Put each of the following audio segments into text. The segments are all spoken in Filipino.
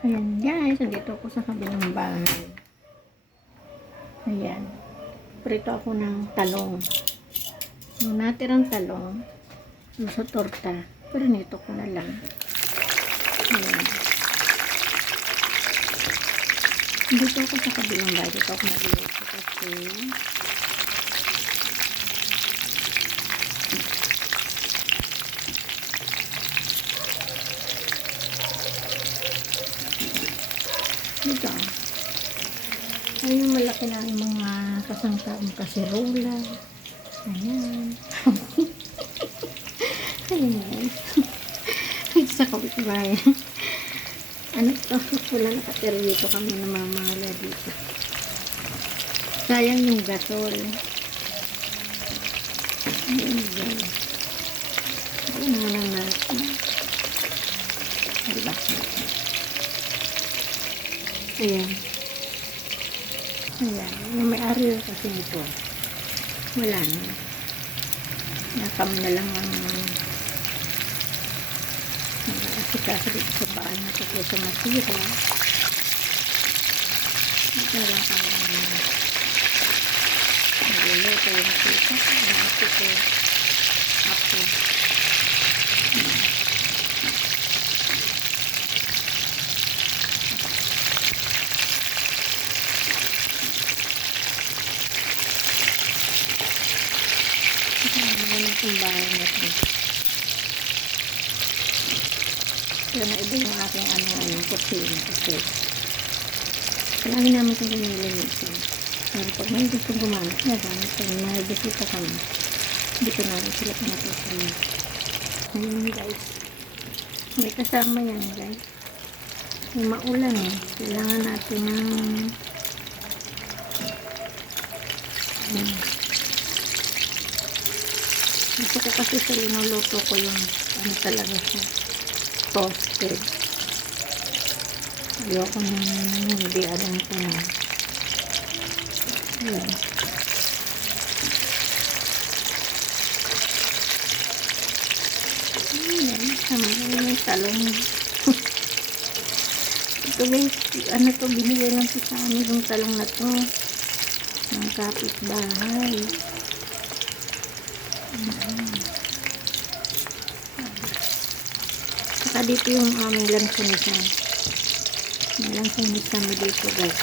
Ayan guys, nandito ako sa kabilang bahay. Ayan. Prito ako ng talong. Yung natirang talong, yung sa torta. Pero nito ko na lang. Ayan. Dito ako sa kabilang bahay. Dito ako nagluluto kasi dito. Ayun, malaki na yung mga kasangkaong kasirola. Ayan. Ayan guys. Ito sa kapitbahay. Ano to? Wala nakatira dito kami namamala dito. Sayang yung gasol. Ayan guys. Ayan na lang natin. Diba? Ayan. Ayan. Yung may-ari kasi nito. Wala na. Nakam na lang ang asikaso dito sa bahay na ito sa masira. Ito lang kami nagluluto yung sita. Nato ko. Ako. Yung bahay na ito. Pero naiba yung aking kusina kasi palagi namin itong nililisin. Pero pag may gusto gumana, pag may bisita kami, dito namin sila pinatutuloy. Ayun guys. May kasama yan guys. Yung maulan kailangan natin ng gusto ko kasi sa linuluto ko yung talaga siya toasted. Ayoko nang hindi alam ko na. Ayan. Ayan. Sama yung talong. Ito guys, to, binigay lang sa amin yung talong na to ng kapitbahay. Saka dito yung aming lansunisan. May lansunis kami dito guys.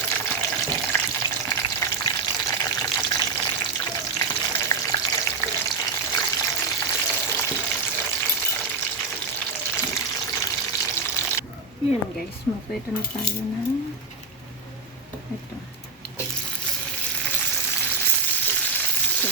Yan guys, magpito na tayo ng ito. So,